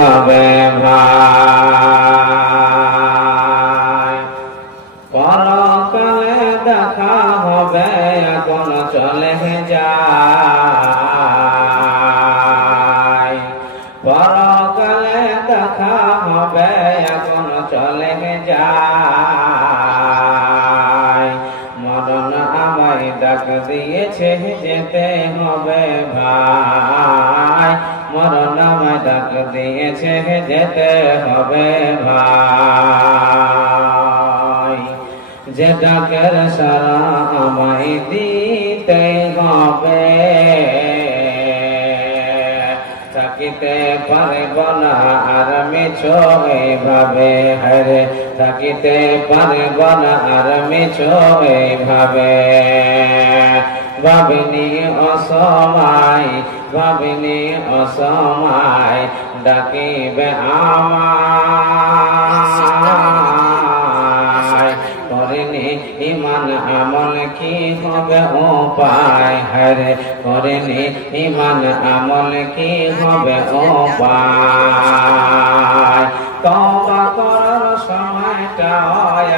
হবে ভাই। পরকালে দেখা হবে এখন চলে যায়, পরকালে দেখা হবে এখন চলে যায়। মরণ আমায় ডাক দিয়েছে যেতে হবে ভাই, মরণ আমায় ডাক দিয়েছে যেতে হবে ভাই। যে ডাকের সারা আমায় দিতে হবে, থাকিতে পারব না আর মিছো এইভাবে, হরে থাকিতে পারব না আর মিছো এইভাবে। ভাবিনি অসময়, ভাবিনি অসময় ডাকিবে আমায়। করেনি ইমান আমল কি হবে উপায়, হরে করেনি ইমান আমল কি হবে উপায়। তওবা করার সময়টা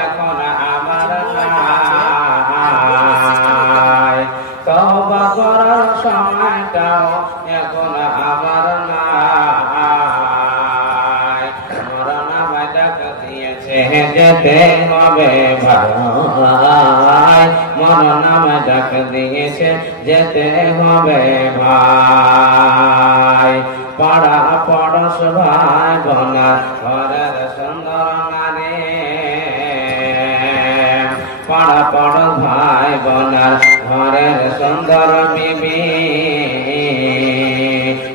এখন আমার নাই, তওবা করার সময়টা এখন আমার নাই। মরণ আমায় ডাক দিয়েছে যেতে হবে ভাই, মরণ আমায় ডাক দিয়েছে যেতে হবে ভাই। পাড়া পড়শ ভাই বোনা ঘরের সুন্দর নারী, পাড়া পড়শ ভাই বোনার ঘরের সুন্দর বিবি।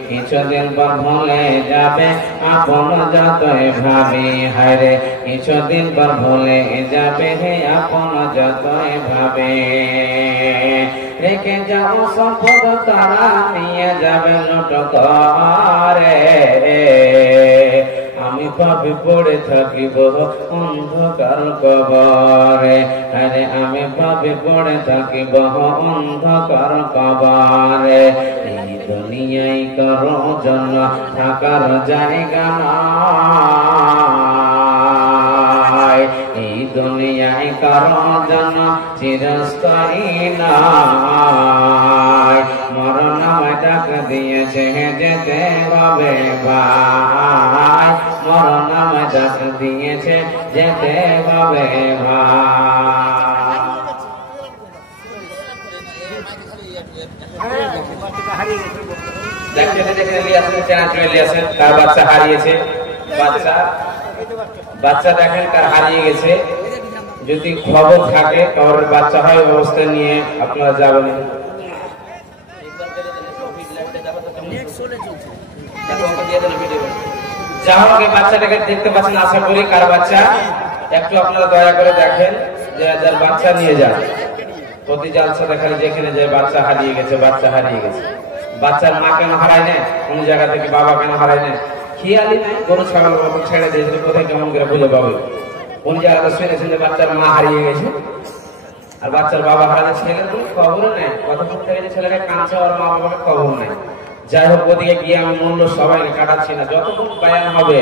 কিছুদিন পর ভুলে যাবে আপন যতই ভাবি, হরে কিছুদিন পর ভুলে যাবে আপন যতই ভাবে। রেখে যাও সম্পদ তারা নিয়ে যাবে লুট করে, আমি পাপে পড়ে থাকিব অন্ধকার কবরে, আরে আমি পাপে পড়ে থাকিব অন্ধকার কবরে। এই দুনিয়ায় কারো জন্য থাকার জায়গা নাই, এই দুনিয়ায় কারো জন্য চিরস্থায়ী নাই। মরণ আমায় ডাক দিয়েছে যেতে হবে ভাই, মরণ আমায় ডাক দিয়েছে যেতে হবে ভাই। দেখতে দেখতে লিয়াছেন চ্যানেল চলে লিয়াছেন, তার বাচ্চা হারিয়েছে, বাচ্চা দেখেন তার হারিয়ে গেছে। যদি খবর থাকে কারোর বাচ্চা হয় অবস্থা নিয়ে আপনারা যাবেন। যা হোক এই বাচ্চাটাকে দেখতে পাচ্ছেন আশা করি কার বাচ্চা, একটু আপনারা দয়া করে দেখেন যে যার বাচ্চা নিয়ে যান। প্রতি জালসা দেখালে যেখানে যে বাচ্চা হারিয়ে গেছে, বাচ্চা হারিয়ে গেছে। বাচ্চার মা কেন হারায় না, কোন জায়গা থেকে বাবা কেন হারায় না, খেয়ালই নাই। গরু ছাগল ছেড়ে দিয়েছিল, কোথায় কেমন করে বুঝে পাবে। কোন জায়গাটা শুনেছেন যে বাচ্চার মা হারিয়ে গেছে আর বাচ্চার বাবা হারানো, ছেলের কোনো খবর নেই। কতক্ষণ থেকে যে ছেলেকে কাঁদছে ওর মা বাবার খবর নেই। যাই হোক ওদিকে গিয়ে আমি মূল্য সবাইকে কাটাচ্ছি না, যতক্ষণ বয়ান হবে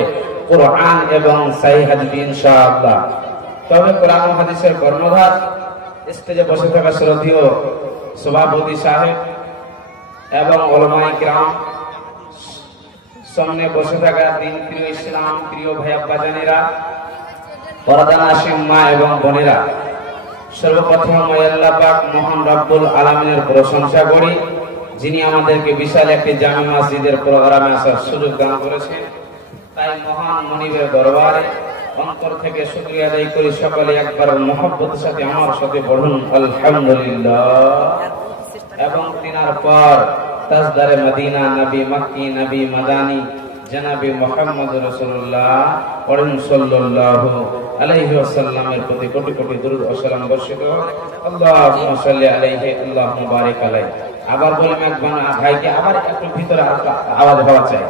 কোরআন এবং সহিহ হাদিস ইনশাআল্লাহ। তবে কোরআন ও হাদিসের কর্ণধার স্টেজে বসে থাকা শ্রদ্ধেয় সভাপতি সাহেব এবং উলামায়ে কিরাম, সামনে বসে থাকা দিন প্রিয় ইসলাম প্রিয় ভাই আব্বাজানেরা, পর্দানাশীন মা এবং বোনেরা, সর্বপ্রথম আল্লাহ পাক মহান রব্বুল আলামিনের প্রশংসা করি, যিনি আমাদেরকে বিশাল একটি জামে মসজিদের প্রোগ্রামে আসার সুযোগ দান করেছেন। তাই মহান মনিবের দরবারে অন্তর থেকে শুকরিয়া আদায় করি। সকলে একবার মহব্বতের সাথে আমার সাথে পড়ুন আলহামদুলিল্লাহ। এবং তিনার পর তাজদারে মদিনা নবী মক্কি নবী মাদানী জনাবে মুহাম্মদ রাসূলুল্লাহ পড়ুন সাল্লাল্লাহু আলাইহি ওয়াসাল্লামের প্রতি কোটি কোটি দরুদ ও সালাম বর্ষিত হোক। আল্লাহুম্মা সাল্লি আলাইহি আল্লাহুম্মা বারিক আলাইহি। আবার বলি একবার ভাইকে আবার একটু ভিতরে আওয়াজ হওয়া চাই,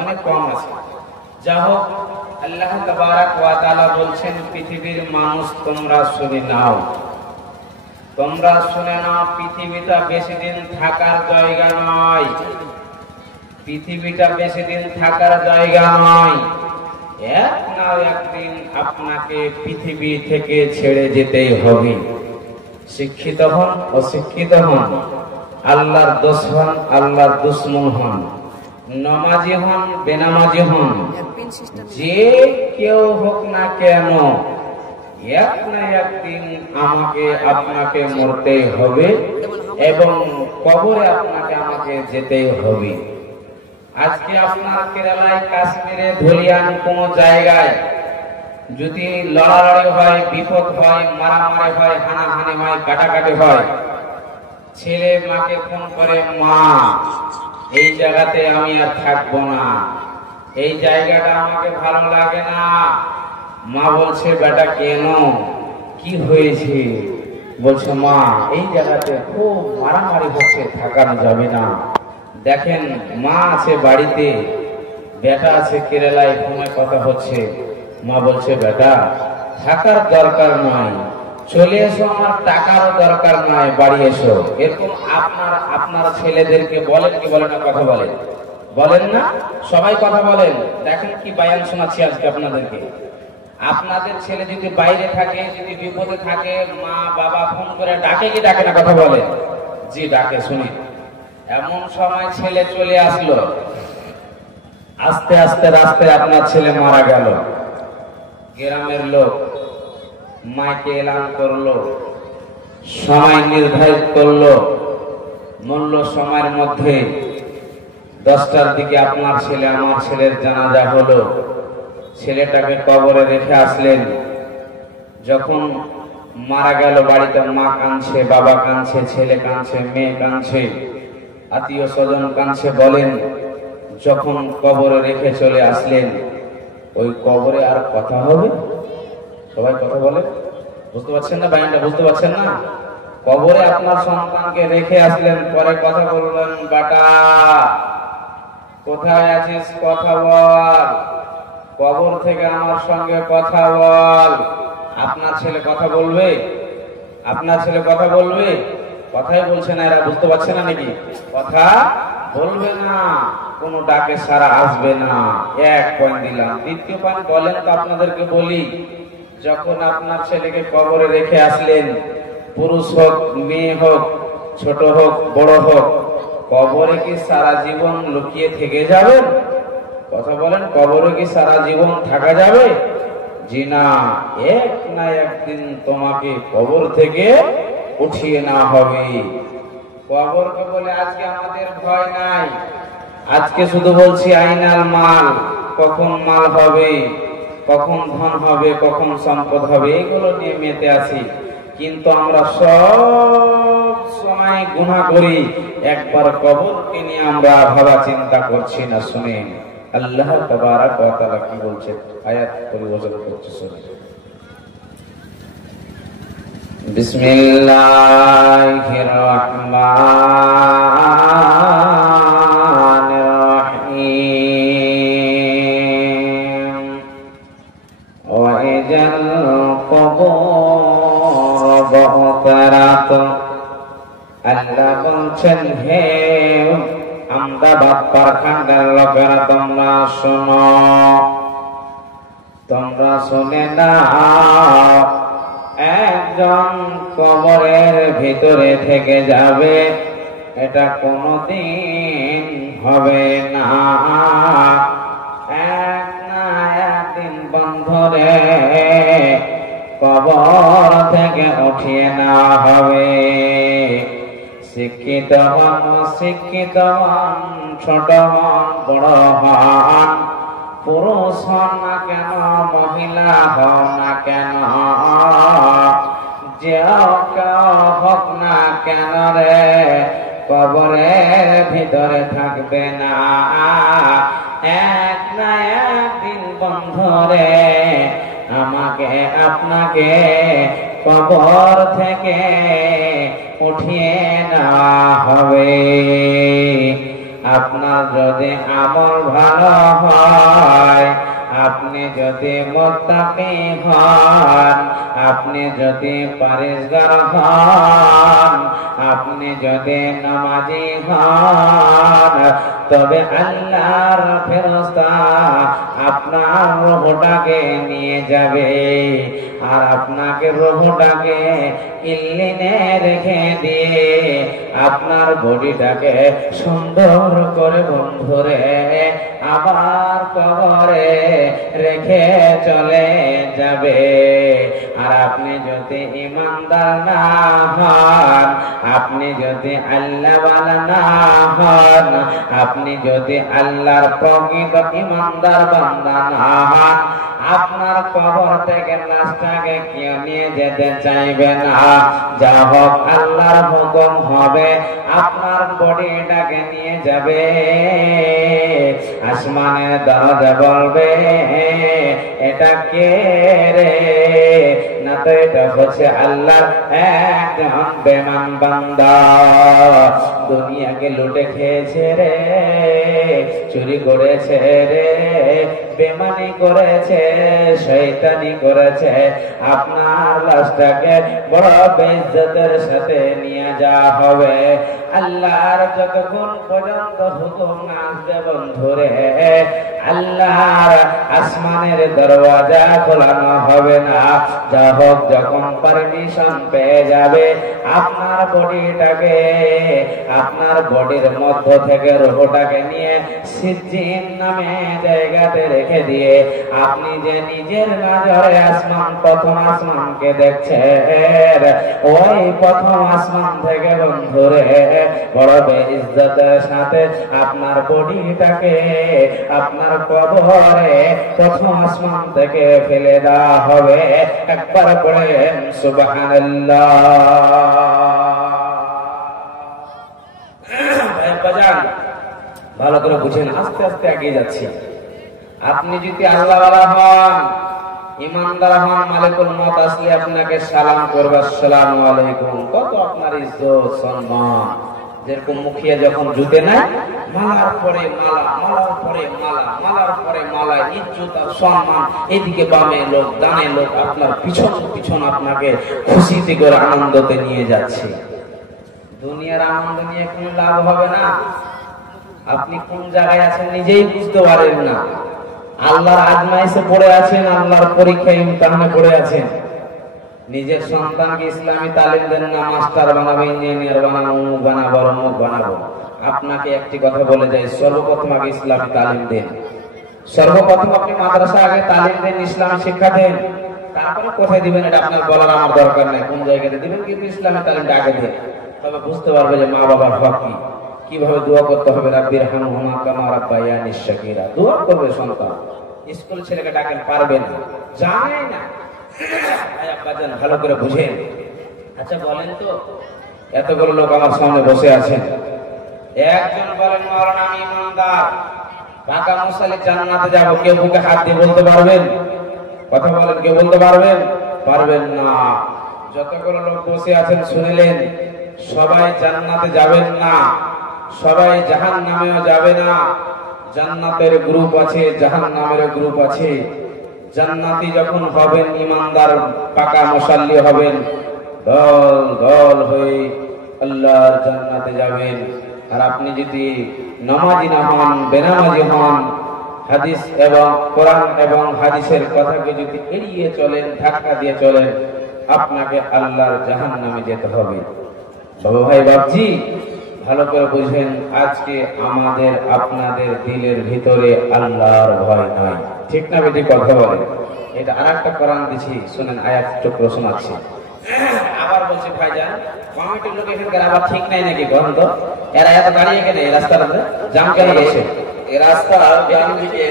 অনেক কম আছে। যা হোক, আল্লাহ তাবারক ওয়া তাআলা বলছেন, পৃথিবীর মানুষ তোমরা শুনে নাও, তোমরা শুনে নাও, পৃথিবীটা বেশি দিন থাকার জায়গা নয়। পৃথিবীটা বেশি দিন থাকার জায়গা নয়, এক না একদিন আপনাকে পৃথিবী থেকে ছেড়ে যেতেই হবে। শিক্ষিত হন, অশিক্ষিত হন, আল্লাহর দোস্ত হন, আল্লাহর দুশমন হন, নামাজি হন, বেনামাজি হন, যে কেউ হোক না কেন, এক না একদিন আমাকে আপনাকে মরতেই হবে এবং কবরে আপনাকে আমাকে যেতেই হবে। আজকে আপনার কেরালায়, কাশ্মীরে, ধুলিয়ান কোন জায়গায় যদি লড়ালড়ি হয়, বিপদ হয়, মারামারি হয়, হানাহানি হয়, কাটাকাটি হয়, ছেলে মাকে ফোন করে, মা এই জায়গাতে আমি আর থাকবো না, এই জায়গাটা আমাকে ভালো লাগে না। মা বলছে, বেটা কেন, কি হয়েছে? বলছে, মা এই জায়গাতে খুব মারামারি হচ্ছে, থাকানো যাবে না। দেখেন, মা আছে বাড়িতে, বেটা আছে কেরালায়, ফোনে কথা হচ্ছে। মা বলছে, বেটা থাকার দরকার নয়, চলে এসো, আমার টাকারও দরকার নয়, বাড়ি এসো। এরকম আপনার ছেলেদেরকে বলেন কি বলেন না? কথা বলেন না? সবাই কথা বলেন। দেখেন কি বায়ান শোনাচ্ছি আজকে আপনাদেরকে। আপনাদের ছেলে যদি বাইরে থাকে, যদি বিপদে থাকে, মা বাবা ফোন করে ডাকে কি ডাকে না? কথা বলেন। জি ডাকে, শুনি। এমন সময় ছেলে চলে আসলো, আস্তে আস্তে রাস্তায় আপনার ছেলে মারা গেল। গ্রামের লোক মাইকে এলান করলো, সময় নির্ধারিত করলো, মূল্য সময়ের মধ্যে 10টার দিকে আপনার ছেলে, আমার ছেলের জানাজা হলো। ছেলেটাকে কবরে রেখে আসলেন। যখন মারা গেল, বাড়িতে মা কাঁদছে, বাবা কাঁদছে, ছেলে কাঁদছে, মেয়ে কাঁদছে, আত্মীয় স্বজন কাঁদছে। বলেন, যখন কবরে রেখে চলে আসলেন, ওই কবরে আর কথা হবে? সবাই কথা বলে। বুঝতে পারছেন না বায়ানটা? বুঝতে পারছেন না? কবরে আপনার সন্তানকে রেখে আসলেন, পরে কথা বললেন, বাটা কোথায় আছিস, কথা বল, কবর থেকে আমার সঙ্গে কথা বল। আপনার ছেলে কথা বলবে? আপনার ছেলে কথা বলবে? কথাই বলছে না। এরা বুঝতে পারছে না নাকি? কথা বলবে না, কোন ডাকে সারা আসবে না। এক পয়েন্ট দিলাম। দ্বিতীয় পয়েন্ট বলেন তো আপনাদেরকে বলি, যখন আপনার ছেলেকে কবরে রেখে আসলেন, পুরুষ হোক, মেয়ে হোক, ছোট হোক, বড় হোক, কবরে কি সারা জীবন লুকিয়ে থেকে যাবেন? কথা বলেন, কবরে কি সারা জীবন থাকা যাবে? জি না, এক না একদিন তোমাকে কবর থেকে উঠিয়ে না হবে। কবরকে বলে আজকে আমাদের ভয় নাই। আজকে শুধু বলছি আইনাল মাল, কখন মাল হবে, কখন ধন হবে, কখন সম্পদ হবে, এগুলো নিয়ে মেতে আছি। কিন্তু আমরা সব সময় গুনাহ করি, একবার কবরকে নিয়ে আমরা ভাবা চিন্তা করছি না। শুনেন আল্লাহ তাবারক ওয়া তাআলা কি বলছেন, আয়াত পরিবর্তন করছে, শুনেন। বিসমিল্লাহির রহমানির রহিম। ওয়া ইজাল কবর বু'তারাত। আল্লাহ বলছেন, হে আমদাবাদ কারখানার লোকেরা, তোমরা শোনো, তোমরা শুনে নাও, একজন কবরের ভিতরে থেকে যাবে, এটা কোনদিন হবে না। এক না একদিন বন্ধরে কবর থেকে উঠিয়ে না হবে। শিক্ষিত হন, শিক্ষিত হন, ছোট হন, বড় হন, পুরুষ হন না কেন, মহিলা হন না কেন, যে হোক না কেন রে, কবরের ভিতরে থাকবে না। এক না একদিন বন্ধরে আমাকে আপনাকে কবর থেকে উঠিয়ে নেওয়া হবে। আপনার যদি আমল ভালো হয়, আপনি যদি মুত্তাকি হন, আপনি যদি পরেশগার হন, আপনি যদি নামাজি হন, তবে আল্লাহর ফেরেশতা আপনার রূহটাকে নিয়ে যাবে আর আপনাকে রূহটাকে ইল্লিনে রেখে দিয়ে আপনার বডিটাকে সুন্দর করে বন্ধুরে আবার কবরে রেখে চলে যাবে। আর আপনি যদি ঈমানদার না হন, আপনি যদি আল্লাহওয়ালা না হন, আপনি যদি আল্লাহর প্রকৃত ঈমানদার বান্দা না হন, আপনার কবর থেকে লাশটাকে কেউ নিয়ে যেতে চাইবে না। যা হোক আল্লাহর হুকুম হবে, আপনার বডিটাকে নিয়ে যাবে। আসমানের দরজা বলবে, এটা কে রে? না তো এটা হচ্ছে আল্লাহর একজন বেঈমান বান্দা, দুনিয়াকে লুটে খেয়েছে রে, চুরি করেছে রে, বেঈমানি করেছে, শয়তানি করেছে। আপনার লাশটাকে বড় বেইজ্জতের সাথে নিয়ে যাওয়া হবে। আল্লাহর যতক্ষণ পর্যন্ত হুকুম না আসবে বন্ধুরে, আল্লাহর আসমানের দরওয়াজা খোলানো হবে না। যা হোক যখন পারমিশন পেয়ে যাবে, আপনার বডিটাকে, আপনার বডির মধ্য থেকে রূহটাকে নিয়ে সিজ্জিন নামে জায়গাতে রেখে দিয়ে আপনি যে নিজের নজরে আসমান, প্রথম আসমানকে দেখছেন, ওই প্রথম আসমান থেকে বন্ধুরে বড় বেইজ্জতের সাথে আপনার বডিটাকে আপনার কবরে প্রথম আসমান থেকে ফেলে দেওয়া হবে। একবার পড়েন সুবহানাল্লাহ। ভালো করে বুঝেন, আস্তে আস্তে এগিয়ে যাচ্ছি। আপনি যদি আল্লাহওয়ালা হন, ইমানদার হন, মালিকুল মউত আসলে আপনাকে সালাম করবে, আসসালামু আলাইকুম। কত আপনার ইজ্জত সম্মান। যেরকম মুখিয়া যখন জুতে নেয়, মালার পরে মালা, মালার পরে মালা, মালার পরে মালা, ইজ্জত আর সম্মান। এদিকে বামে লোক, ডানে লোক, আপনার পিছন পিছন আপনাকে খুশিতে করে আনন্দতে নিয়ে যাচ্ছে। দুনিয়ার আনন্দ নিয়ে কোন লাভ হবে না। আপনি কোন জায়গায় আছেন নিজেই বুঝতে পারেন না। আল্লাহর আজমাইশে পড়ে আছেন, আল্লাহর পরীক্ষায় ইমতিহানে পড়ে আছেন। নিজের সন্তানকে ইসলামী তালিম দেন না, মাস্টার বানাবো, ইঞ্জিনিয়ার বানাবো, অমুক বানাবো, অমুক বানাবো। আপনাকে একটি কথা বলে যাই, সর্বপ্রথম আগে ইসলামী তালিম দেন। সর্বপ্রথম আপনি মাদ্রাসা আগে তালিম দেন, ইসলামী শিক্ষা দেন। তারপরে কোথায় দিবেন এটা আপনার বলার আমার দরকার নেই, কোন জায়গাতে দিবেন, কিন্তু ইসলামী তালিমটা আগে দেন। তবে বুঝতে পারবে যে মা বাবার হক কি, কিভাবে দোয়া করতে হবে। রাব্বির হামহুমা কামা রাব্বায়ানি শাকিরা। দোয়া করবে সন্তান। স্কুল ছেলেকে ডাকেন, পারবেন না, জানেন না। আব্বাজান ভালো করে বুঝেন। আচ্ছা বলেন তো, এতগুলো লোক আমার সামনে বসে আছেন, একজন বলেন মাওলানা আমি ইমানদার, পাকা মুসল্লি, জান্নাতে যাব, কেউ বুকে হাত দিয়ে বলতে পারবেন? কথা বলেন, কেউ বলতে পারবেন? পারবেন না। যতগুলো লোক বসে আছেন শুনলেন, সবাই জান্নাতে যাবেন না, সবাই জাহান্নামেও যাবে না। জান্নাতের গ্রুপ আছে, জাহান্নামের গ্রুপ আছে। জান্নাতি যখন হবেন, ইমানদার পাকা মুসাল্লি হবেন, দল দল হয়ে আল্লাহর জান্নাতে যাবেন। আর আপনি যদি নামাজি না হন, বেনামাজি হন, হাদিস এবং কোরআন এবং হাদিসের কথাকে যদি এড়িয়ে চলেন, ধাক্কা দিয়ে চলেন, আপনাকে আল্লাহর জাহান্নামে যেতে হবে। বাবা ভাই বাপজি ভালো করে বুঝেন, আজকে আমাদের আপনাদের দিলের ভিতরে আল্লাহর ভয় নাই। ঠিক না বেটি? কথা বলে। এটা আর একটা কোরআন দিছি, শুনেন, আয়াত টুকরো শোনাচ্ছি। আবার বলছি ভাইজান, কমিটির লোক এখানকার আবার ঠিক নাই নাকি? বলেন তো, এরা এত দাঁড়িয়ে কেন এই রাস্তার জাম কেন বসে? এই রাস্তা জাম দিকে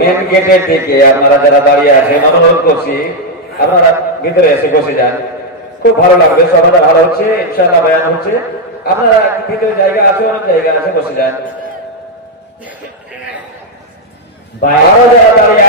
মেন গেটের দিকে আপনারা যারা দাঁড়িয়ে আছেন, অনুরোধ করছি আপনারা ভিতরে এসে বসে যান। খুব ভালো লাগবে, সবাই ভালো হচ্ছে, ইনশাআল্লাহ বয়ান হচ্ছে। আপনারা ভিতরে জায়গা আছে, অনেক জায়গা আছে, বসে যান। বাইরে যারা দাঁড়িয়ে